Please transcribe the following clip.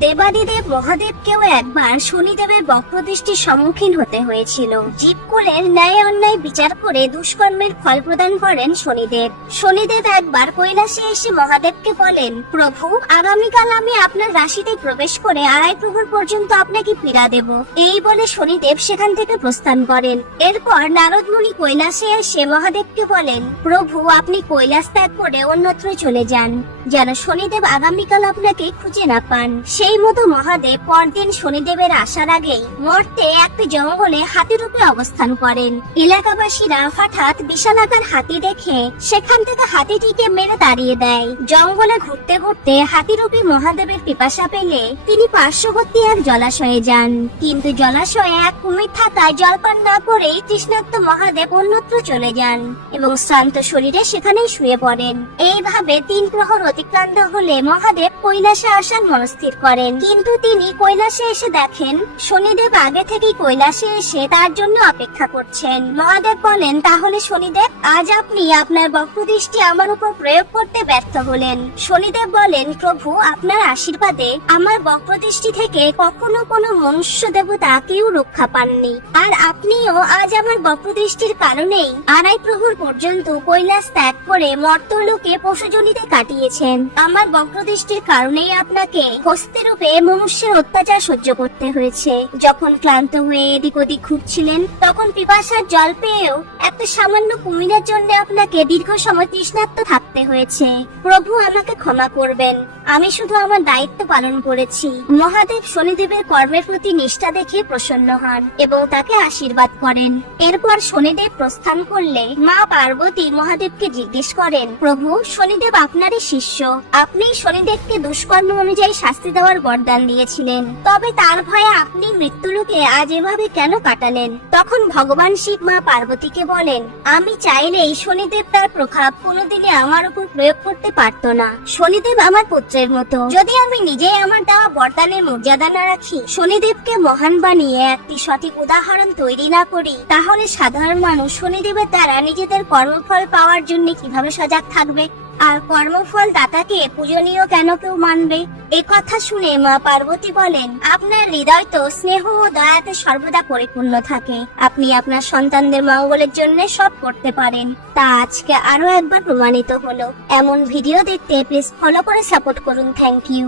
দেবাদিদেব মহাদেবকেও একবার শনিদেবের বক্রদৃষ্টির সম্মুখীন হতে হয়েছিল। জীবকুলের ন্যায় অন্যায় বিচার করে দুষ্কর্মের ফল প্রদান করেন শনিদেব। শনিদেব একবার কৈলাসে এসে মহাদেবকে বলেন, প্রভু, আগামীকাল আমি আপনার রাশিতে প্রবেশ করে 2.5 প্রহর পর্যন্ত আপনাকে পীড়া দেব। এই বলে শনিদেব সেখান থেকে প্রস্থান করেন। এরপর নারদ মুনি কৈলাসে এসে মহাদেবকে বলেন, প্রভু, আপনি কৈলাস ত্যাগ করে অন্যত্র চলে যান, যেন শনিদেব আগামীকাল আপনাকে খুঁজে না পান। সেই মতো মহাদেব পরদিন শনিদেবের আসার আগেই মর্তে একটি জঙ্গলে হাতিরূপে অবস্থান করেন। এলাকাবাসীরা হঠাৎ বিশালাকার হাতি দেখে সেখান থেকে হাতিটিকে মেরে তাড়িয়ে দেয়। জঙ্গলে ঘুরতে ঘুরতে হাতিরূপী মহাদেবের পিপাসা পেলে তিনি পার্শ্ববর্তী এক জলাশয়ে যান, কিন্তু জলাশয়ে এক কুমির থাকায় জলপান না করেই তৃষ্ণার্ত মহাদেব অন্যত্র চলে যান এবং শ্রান্ত শরীরে সেখানেই শুয়ে পড়েন। এইভাবে 3 প্রহর অতিক্রান্ত হলে মহাদেব কৈলাসে আসার মনস্থির করেন, কিন্তু তিনি কৈলাসে এসে দেখেন শনিদেব আগে থেকেই কৈলাসে এসে তার জন্য অপেক্ষা করছেন। মহাদেব বলেন, তাহলে শনিদেব, আজ আপনি আপনার বক্রদৃষ্টি আমার উপর প্রয়োগ করতে ব্যর্থ হলেন। শনিদেব বলেন, প্রভু, আপনার আশীর্বাদে আমার বক্রদৃষ্টি থেকে কখনো কোনো মনুষ্য দেবতা কেউ রক্ষা পাননি, আর আপনিও আজ আমার বক্রদৃষ্টির কারণেই 2.5 প্রহর পর্যন্ত কৈলাস ত্যাগ করে মর্তলোকে পশুজনিতে কাটিয়েছেন। আমার বক্রদৃষ্টির কারণেই আপনাকে হস্তিরূপে মনুষ্যের অত্যাচার সহ্য করতে হয়েছে। যখন ক্লান্ত হয়ে এদিক ওদিক ঘুরছিলেন, তখন পিপাসার জল পেয়েও একটা সামান্য কুমিরের জন্য আপনাকে দীর্ঘ সময় তৃষ্ণার্ত থাকতে হয়েছে। প্রভু, আমাকে ক্ষমা করবেন, আমি শুধু আমার দায়িত্ব পালন করেছি। মহাদেব শনিদেবের কর্মের প্রতি নিষ্ঠা দেখে প্রসন্ন হন এবং তাকে আশীর্বাদ করেন। এরপর শনিদেব প্রস্থান করলে মা পার্বতী মহাদেবকে জিজ্ঞেস করেন, প্রভু, শনিদেব আপনারই শিষ্য, আপনি শনিদেবকে দুষ্কর্ম অনুযায়ী শাস্তি দেওয়ার বরদান দিয়েছিলেন, তবে তার ভয়ে আপনি মৃত্যুলোকে আজ এভাবে কেন কাটালেন? তখন ভগবান শিব মা পার্বতীকে বলেন, আমি চাইলেই শনিদেব তার প্রভাব কোনোদিনই আমার উপর প্রয়োগ করতে পারত না। শনিদেব আমার পুত্রের মতো, যদি আমি নিজেই আমার দেওয়া বরদানের মর্যাদা না রাখি, শনিদেবকে মহান বানিয়ে একটি সঠিক উদাহরণ তৈরি না করি, তাহলে সাধারণ মানুষ শনিদেবের দ্বারা নিজেদের কর্মফল পাওয়ার জন্য কিভাবে সজাগ থাকবে? আর কর্মফল দাতাকে পূজনীয় কেন কেউ মানবে? এই কথা শুনে মা পার্বতী বলেন, আপনার হৃদয় তো স্নেহ ও দয়াতে সর্বদা পরিপূর্ণ থাকে। আপনি আপনার সন্তানদের মঙ্গলের জন্য সব করতে পারেন। তা আজকে আরো একবার প্রমাণিত হলো। এমন ভিডিও দেখতে প্লিজ ফলো করে সাপোর্ট করুন। Thank you.